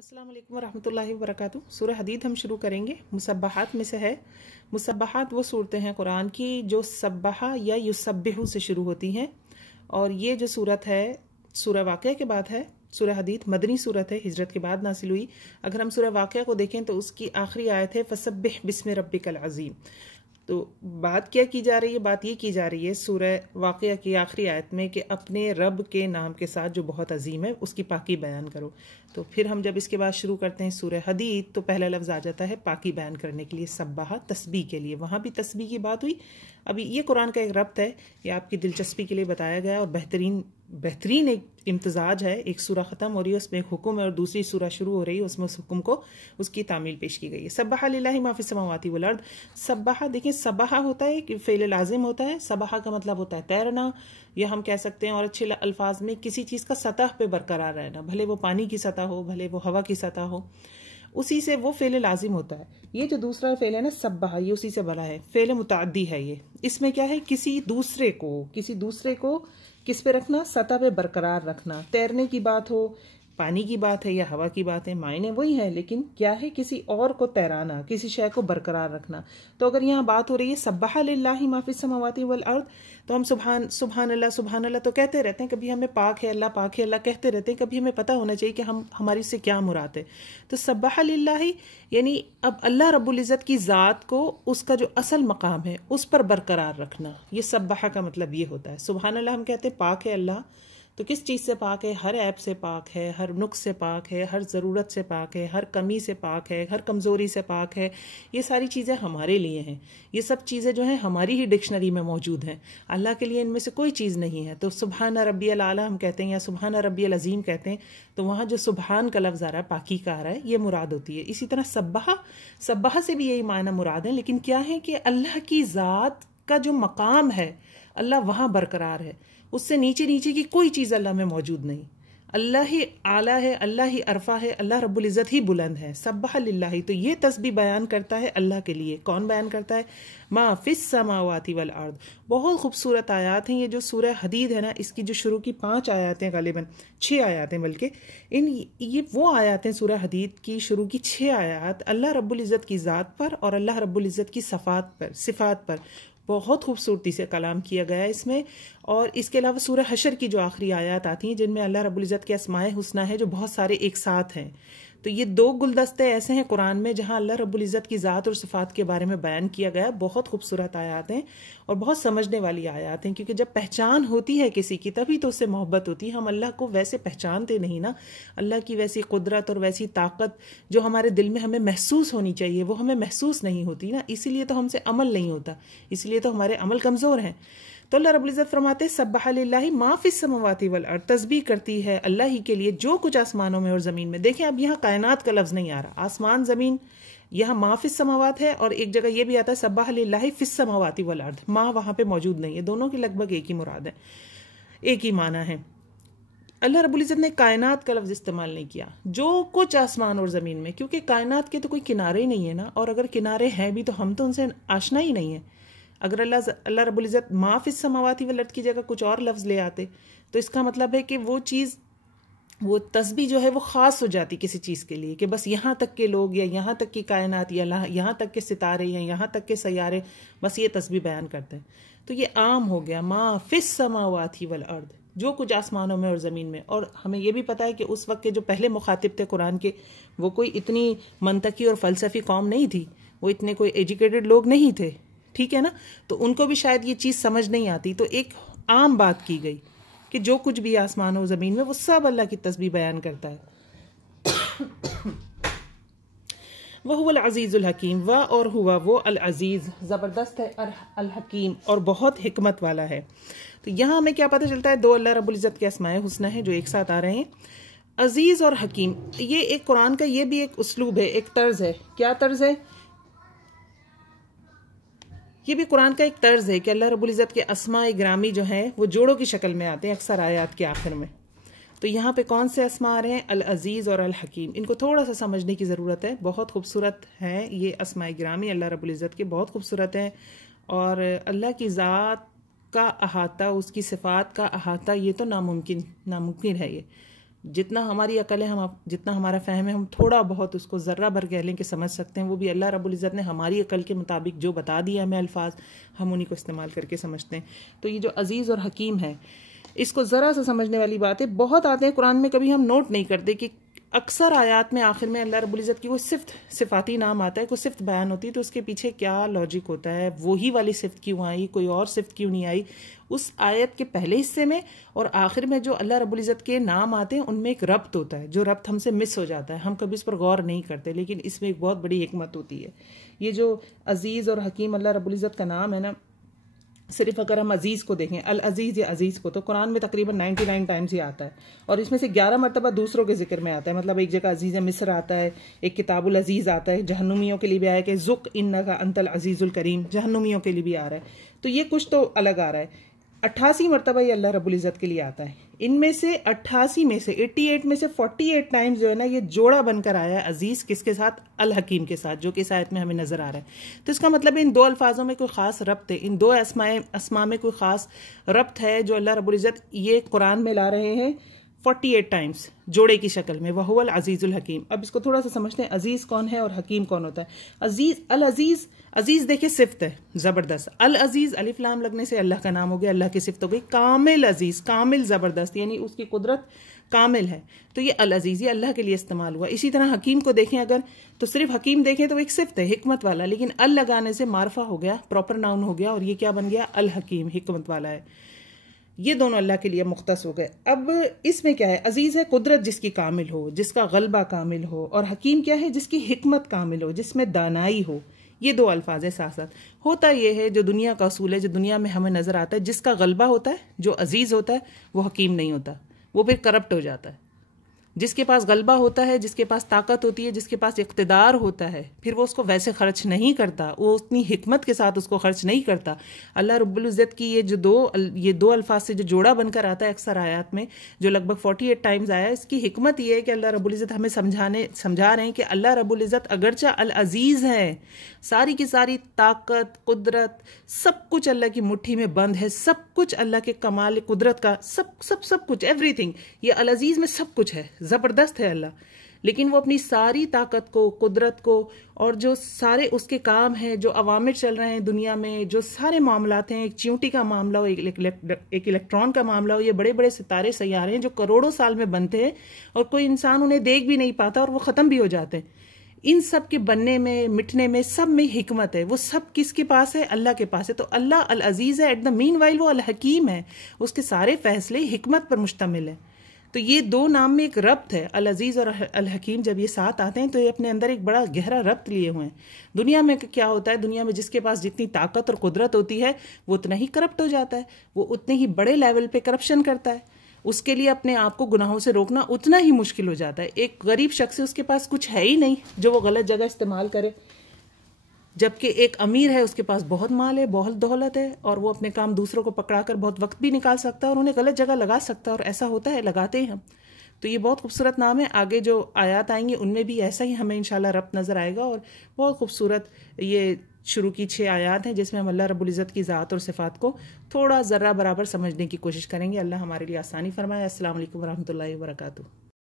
अस्सलाम वालेकुम वरहमतुल्लाहि वबरकातुहू। सूरह हदीद हम शुरू करेंगे। मुसब्बहात में से है। मुसब्बहात वो सूरतें हैं कुरान की जो सब्बहा या युसब्बिहु से शुरू होती हैं, और ये जो सूरत है सूरह वाक़िया के बाद है। सूरह हदीद मदनी सूरत है, हिजरत के बाद नासिल हुई। अगर हम सूरह वाक़िया को देखें तो उसकी आखिरी आयत है फसब्बिह बिस्मि रब्बिकल अज़ीम। तो बात क्या की जा रही है? बात ये की जा रही है सूरह वाक़िया की आखिरी आयत में कि अपने रब के नाम के साथ जो बहुत अजीम है उसकी पाकी बयान करो। तो फिर हम जब इसके बाद शुरू करते हैं सूरह हदीद तो पहला लफ्ज़ आ जाता है पाकी बयान करने के लिए, सब्बाहा तस्बीह के लिए। वहाँ भी तस्बीह की बात हुई। अभी ये कुरान का एक रब्त है, ये आपकी दिलचस्पी के लिए बताया गया और बेहतरीन एक इम्तजाज है। एक सूरह ख़त्म हो रही है, उसमें एक हुक्म है, और दूसरी सूरह शुरू हो रही है, उसमें उस हुक्म को उसकी तामील पेश की गई है। सब्बाहा लिल्लाहि मा फिस समावाति वल अर्द। सब्बाहा देखिए, सब्बाहा होता है कि फ़ेल लाजिम होता है। सब्बाहा का मतलब होता है तैरना, या हम कह सकते हैं और अच्छे अल्फाज में किसी चीज़ का सतह पे बरकरार रहना, भले वो पानी की सतह हो, भले वो हवा की सतह हो, उसी से वो फ़ेल लाजिम होता है। ये जो दूसरा फ़ेल है ना सब्बाहा, ये उसी से बना है। फ़ेल मुतअद्दी है ये। इसमें क्या है? किसी दूसरे को किस पे रखना? सतह पे बरकरार रखना। तैरने की बात हो, पानी की बात है या हवा की बात है, मायने वही है, लेकिन क्या है? किसी और को तैराना, किसी शय को बरकरार रखना। तो अगर यहाँ बात हो रही है सब्बाहा लिल्लाहि मा फिस समावाति वल अर्द, तो हम सुभान अल्लाह तो कहते रहते हैं। कभी हमें पाक है अल्लाह कहते रहते हैं, कभी हमें पता होना चाहिए कि हमारी से क्या मुराद है। तो सब्बाहा लिल्लाहि यानी अब अल्लाह रब्बुल इज़्ज़त की ज़ात को उसका जो असल मकाम है उस पर बरकरार रखना, ये सब्बाहा का मतलब ये होता है। सुभान अल्लाह हम कहते हैं पाक है अल्लाह, तो किस चीज़ से पाक है? हर ऐब से पाक है, हर नुक्स से पाक है, हर ज़रूरत से पाक है, हर कमी से पाक है, हर कमज़ोरी से पाक है। ये सारी चीज़ें हमारे लिए हैं। ये सब चीज़ें जो हैं हमारी ही डिक्शनरी में मौजूद हैं। अल्लाह के लिए इनमें से कोई चीज़ नहीं है। तो सुभान रब्बियल आला हम कहते हैं या सुभान रब्बियल अज़ीम कहते हैं, तो वहाँ जो सुभान का लफ्ज़ आ रहा है, पाकी का आ रहा है, ये मुराद होती है। इसी तरह सब्बाहा से भी यही मायना मुराद है, लेकिन क्या है कि अल्लाह की ज़ात का जो मकाम है अल्लाह वहाँ बरकरार है। उससे नीचे की कोई चीज़ अल्लाह में मौजूद नहीं। अल्लाह ही आला है, अल्लाह ही अरफा है, अल्लाह रब्बुल इज़्ज़त ही बुलंद है। सब्बाहा लिल्लाहि, तो ये तस्बीह बयान करता है अल्लाह के लिए। कौन बयान करता है? मा फिस समावाति वल अर्द। बहुत खूबसूरत आयात हैं ये जो सूरह हदीद है ना, इसकी जो शुरू की 5 आयात हैं, गालिबन 6 आयात हैं, बल्कि ये वो आयात हैं सूरह हदीद की शुरू की 6 आयात अल्लाह रब्बुल इज़्ज़त की ज़ात पर और अल्लाह रब्बुल इज़्ज़त की सिफ़ात पर बहुत खूबसूरती से कलाम किया गया है इसमें। और इसके अलावा सूरह हशर की जो आखिरी आयत आती हैं जिनमें अल्लाह रब्बुल इज़्ज़त के अस्माए हुस्ना है, जो बहुत सारे एक साथ हैं। तो ये 2 गुलदस्ते ऐसे हैं कुरान में जहां अल्लाह रब्बुल इज़्ज़त की ज़ात और सिफ़ात के बारे में बयान किया गया। बहुत खूबसूरत आयात हैं और बहुत समझने वाली आयात हैं, क्योंकि जब पहचान होती है किसी की तभी तो उससे मोहब्बत होती है। हम अल्लाह को वैसे पहचानते नहीं ना, अल्लाह की वैसी कुदरत और वैसी ताकत जो हमारे दिल में हमें महसूस होनी चाहिए वो हमें महसूस नहीं होती ना, इसीलिए तो हमसे अमल नहीं होता, इसलिए तो हमारे अमल कमज़ोर हैं। तो अल्लाह रब्बुल इज़्ज़त फरमाते हैं सब्बाहा लिल्लाहि मा फिस समावाति वल अर्द। तस्बीह करती है अल्लाह ही के लिए जो कुछ आसमानों में और ज़मीन में। देखें, अब यहाँ कायनात का लफ्ज़ नहीं आ रहा, आसमान ज़मीन, यहाँ मा फिस समावात है, और एक जगह ये भी आता है सब्बाहा लिल्लाहि फिस समावाति वल अर्द। मा वहाँ पे मौजूद नहीं है, दोनों की लगभग एक ही मुराद है, एक ही माना है। अल्लाह रब्बुल इज़्ज़त ने कायनात का लफ्ज़ इस्तेमाल नहीं किया, जो कुछ आसमान और ज़मीन में, क्योंकि कायनात के तो कोई किनारे ही नहीं है ना, और अगर किनारे हैं भी तो हम तो उनसे आशना ही नहीं है। अगर अल्लाह रब्बुल इज़्ज़त मा फिस समावाति वल अर्द की जगह कुछ और लफ्ज़ ले आते तो इसका मतलब है कि वो चीज़, वो तस्बीह जो है वो ख़ास हो जाती किसी चीज़ के लिए, कि बस यहाँ तक के लोग या यहाँ तक की कायनात या यहाँ तक के सितारे या यहाँ तक के सैयारे बस ये तस्बीह बयान करते हैं। तो ये आम हो गया, मा फिस समावाति वल अर्द, जो कुछ आसमानों में और ज़मीन में। और हमें ये भी पता है कि उस वक्त के जो पहले मुखातिब थे कुरान के, वो कोई इतनी मंतकी और फ़लसफ़ी कौम नहीं थी, वो इतने कोई एजुकेटेड लोग नहीं थे, ठीक है ना, तो उनको भी शायद ये चीज़ समझ नहीं आती। तो एक आम बात की गई कि जो कुछ भी आसमान और ज़मीन में वो सब अल्लाह की तस्बीह बयान करता है। वह हुवल अज़ीज़ुल हकीम, वह और हुआ वो अल अज़ीज़, ज़बरदस्त है, अल हकीम और बहुत हिकमत वाला है। तो यहाँ हमें क्या पता चलता है? 2 अल्लाह रब्बुल इज़्ज़त के अस्माए हुस्ना है जो एक साथ आ रहे हैं, अज़ीज़ और हकीम। ये एक कुरान का ये भी एक उसलूब है, एक तर्ज है। क्या तर्ज है? ये भी कुरान का एक तर्ज है कि अल्लाह रब्बुल इज़्ज़त के अस्माए ग्रामी जो हैं वो जोड़ों की शक्ल में आते हैं अक्सर आयत के आखिर में। तो यहाँ पे कौन से अस्मा आ रहे हैं? अल अज़ीज़ और अल हकीम। इनको थोड़ा सा समझने की ज़रूरत है, बहुत खूबसूरत हैं ये अस्माए ग्रामी अल्लाह रब्बुल इज़्ज़त के, बहुत खूबसूरत हैं। और अल्लाह की ज़ात का अहाता, उसकी सिफ़ात का अहाता, ये तो नामुमकिन है ये। जितना हमारी अकल है, जितना हमारा फ़हम है, हम थोड़ा बहुत उसको ज़र्रा भर कह लें कि समझ सकते हैं, वो भी अल्लाह रब्बुल इज़्ज़त ने हमारी अकल के मुताबिक जो बता दिया हमें अल्फाज, हम उन्हीं को इस्तेमाल करके समझते हैं। तो ये जो अज़ीज़ और हकीम है, इसको ज़रा सा समझने वाली बात है। बहुत आते हैं कुरान में, कभी हम नोट नहीं करते कि अक्सर आयात में आखिर में अल्लाह रब्बुल इज़्ज़त की कोई सिफाती नाम आता है, कोई सिफ्त बयान होती है, तो उसके पीछे क्या लॉजिक होता है, वही वाली सिफ्त क्यों आई, कोई और सिफ्त क्यों नहीं आई। उस आयत के पहले हिस्से में और आखिर में जो अल्लाह रब्बुल इज़्ज़त के नाम आते हैं उनमें एक रब्त होता है, जो रब्त हमसे मिस हो जाता है, हम कभी इस पर गौर नहीं करते, लेकिन इसमें एक बहुत बड़ी हिकमत होती है। ये जो अज़ीज़ और हकीम अल्लाह रब्बुल इज़्ज़त का नाम है ना, सिर्फ अगर हम अजीज़ को देखें, अल अजीज़ या अजीज़ को, तो कुरान में तकरीबन 99 टाइम्स ही आता है, और इसमें से 11 मरतबा दूसरों के जिक्र में आता है। मतलब एक जगह अजीज़ मिस्र आता है, एक किताबुल अजीज़ आता है, जहन्नुमियों के लिए भी आया कि ज़ुक इन्नका अंतल अजीज़ुल करीम, जहन्नुमियों के लिए भी आ रहा है। तो ये कुछ तो अलग आ रहा है। 88 मरतबा ये अल्लाह रब्बुल इज़्ज़त के लिए आता है। इनमें से 88 में से 88 में से 48 टाइम्स जो है ना, ये जोड़ा बनकर आया है अजीज़ किसके साथ, अल हकीम के साथ, जो कि इस आयत में हमें नजर आ रहा है। तो इसका मतलब इन दो अल्फाजों में कोई खास रब्त है, इन दो अस्मा में कोई खास रब्त है जो अल्लाह रब्बुल इज़्ज़त ये कुरान में ला रहे हैं 48 टाइम्स जोड़े की शक्ल में, वहुवल अजीज़ुल हकीम। अब इसको थोड़ा सा समझते हैं, अजीज़ कौन है और हकीम कौन होता है। अजीज़, अल अजीज़, अजीज़ देखिए सिफ्त है ज़बरदस्त, अल अजीज़ अलिफ लाम लगने से अल्लाह का नाम हो गया, अल्लाह की सिफ्त हो गई। कामिल अजीज़, कामिल ज़बरदस्त, यानी उसकी कुदरत कामिल है, तो ये अल अजीज़, ये अल्लाह के लिए इस्तेमाल हुआ। इसी तरह हकीम को देखें अगर, तो सिर्फ हकीम देखें तो एक सिफ्त है हिकमत वाला, लेकिन अल लगाने से मारफा हो गया, प्रॉपर नाउन हो गया, और ये क्या बन गया, अल हकीम, हिकमत वाला है। ये दोनों अल्लाह के लिए मुख्तस हो गए। अब इसमें क्या है, अजीज़ है कुदरत जिसकी कामिल हो, जिसका गलबा कामिल हो, और हकीम क्या है, जिसकी हिकमत कामिल हो, जिसमें दानाई हो। ये दो अल्फाज है साथ साथ। होता ये है, जो दुनिया का असूल है, जो दुनिया में हमें नजर आता है, जिसका गलबा होता है, जो अजीज़ होता है, वो हकीम नहीं होता, वो फिर करप्ट हो जाता है। जिसके पास गलबा होता है, जिसके पास ताकत होती है, जिसके पास इक़्तिदार होता है, फिर वो उसको वैसे खर्च नहीं करता, वो उतनी हिकमत के साथ उसको खर्च नहीं करता। अल्लाह रब्बुल इज़्ज़त की ये दो अल्फाज से जो जोड़ा बनकर आता है अक्सर आयात में, जो लगभग 48 टाइम्स आया है, इसकी हिकमत ये है कि अल्लाह रब्बुल इज़्ज़त हमें समझा रहे हैं कि अल्लाह रब्बुल इज़्ज़त अगरचा अल अजीज़ है, सारी की सारी ताकत, कुदरत, सब कुछ अल्लाह की मुट्ठी में बंद है, सब कुछ अल्लाह के कमाल कुदरत का, सब कुछ, एवरीथिंग, ये अल अजीज़ में सब कुछ है, ज़बरदस्त है अल्लाह। लेकिन वो अपनी सारी ताकत को, कुदरत को, और जो सारे उसके काम हैं, जो अवामिर चल रहे हैं दुनिया में, जो सारे मामलात हैं, एक चींटी का मामला हो, एक इलेक्ट्रॉन का मामला हो, ये बड़े बड़े सितारे सैयारे हैं जो करोड़ों साल में बनते हैं और कोई इंसान उन्हें देख भी नहीं पाता और वो ख़त्म भी हो जाते हैं। इन सब के बनने में, मिटने में, सब में हिकमत है। वो सब किसके पास है, अल्लाह के पास है। तो अल्लाह अल अजीज़ है, एट द मीन वाइल वो अल हकीम है, उसके सारे फैसले हिकमत पर मुश्तमिल है। तो ये दो नाम में एक रब्त है, अल अजीज़ और अल हकीम। जब ये साथ आते हैं तो ये अपने अंदर एक बड़ा गहरा रब्त लिए हुए हैं। दुनिया में क्या होता है, दुनिया में जिसके पास जितनी ताकत और कुदरत होती है वो उतना ही करप्ट हो जाता है, वो उतने ही बड़े लेवल पे करप्शन करता है। उसके लिए अपने आप को गुनाहों से रोकना उतना ही मुश्किल हो जाता है। एक गरीब शख्स है, उसके पास कुछ है ही नहीं जो वो गलत जगह इस्तेमाल करे, जबकि एक अमीर है, उसके पास बहुत माल है, बहुत दौलत है, और वो अपने काम दूसरों को पकड़ाकर बहुत वक्त भी निकाल सकता है और उन्हें गलत जगह लगा सकता है, और ऐसा होता है, लगाते हैं हम। तो ये बहुत खूबसूरत नाम है। आगे जो आयात आएंगी उनमें भी ऐसा ही हमें इंशाल्लाह रब्त नज़र आएगा, और बहुत खूबसूरत ये शुरू की 6 आयात हैं जिसमें हम अल्लाह रब्बुल इज़्ज़त की ज़ात और सिफ़ात को थोड़ा ज़र्रा बराबर समझने की कोशिश करेंगे। अल्लाह हमारे लिए आसानी फरमाए। अस्सलाम वालेकुम रहमतुल्लाहि व बरकातुहू।